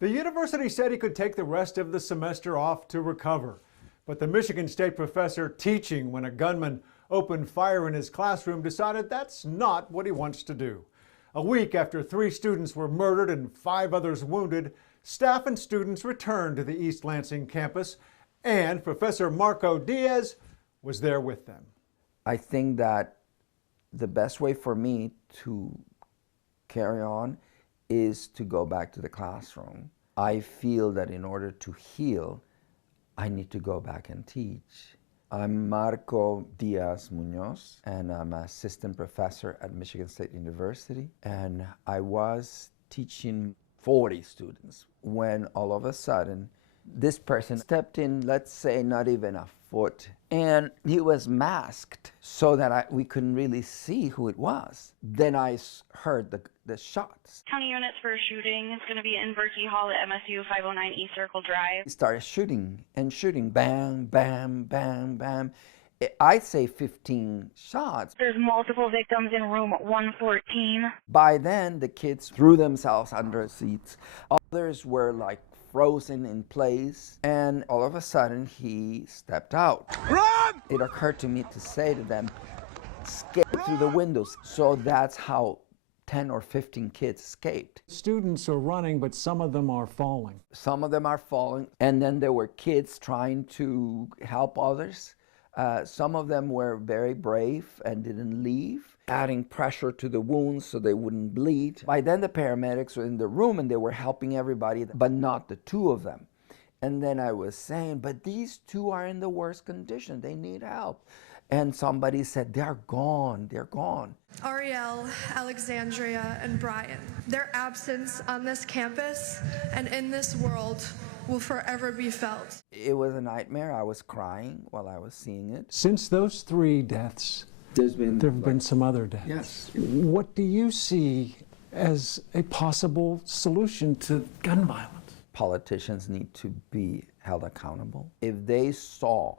The university said he could take the rest of the semester off to recover. But the Michigan State professor teaching when a gunman opened fire in his classroom decided that's not what he wants to do. A week after 3 students were murdered and 5 others wounded, staff and students returned to the East Lansing campus, and Professor Marco Diaz was there with them. I think that the best way for me to carry on is to go back to the classroom. I feel that in order to heal, I need to go back and teach. I'm Marco Diaz-Munoz, and I'm an assistant professor at Michigan State University. And I was teaching 40 students when all of a sudden this person stepped in, let's say not even a foot, and he was masked so that we couldn't really see who it was. Then I heard the shots. County units for a shooting is going to be in Berkey Hall at MSU 509 East Circle Drive. He started shooting and shooting, bam, bam, bam, bam. I'd say 15 shots. There's multiple victims in room 114. By then, the kids threw themselves under seats. Others were like frozen in place, and all of a sudden he stepped out. Run! It occurred to me to say to them, escape through the windows. So that's how 10 or 15 kids escaped. Students are running, but some of them are falling. Some of them are falling, and then there were kids trying to help others. Some of them were very brave and didn't leave, adding pressure to the wounds so they wouldn't bleed. By then the paramedics were in the room and they were helping everybody, but not the 2 of them. And then I was saying, but these 2 are in the worst condition, they need help. And somebody said, they're gone, they're gone. Ariel, Alexandria, and Brian. Their absence on this campus and in this world will forever be felt. It was a nightmare. I was crying while I was seeing it. Since those 3 deaths, there have been some other deaths. Yes. What do you see as a possible solution to gun violence? Politicians need to be held accountable. If they saw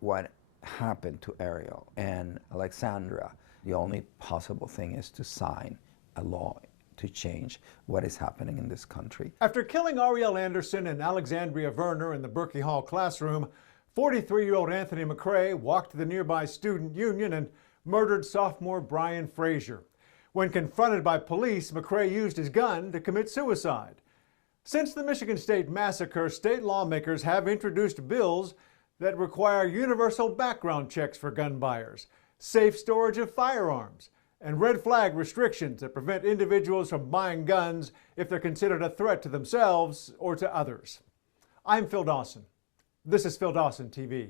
what happened to Ariel and Alexandra, the only possible thing is to sign a law to change what is happening in this country. After killing Ariel Anderson and Alexandria Verner in the Berkey Hall classroom, 43-year-old Anthony McCrae walked to the nearby student union and murdered sophomore Brian Frazier. When confronted by police, McCrae used his gun to commit suicide. Since the Michigan State massacre, state lawmakers have introduced bills that require universal background checks for gun buyers, safe storage of firearms, and red flag restrictions that prevent individuals from buying guns if they're considered a threat to themselves or to others. I'm Phil Dawson. This is Phil Dawson TV.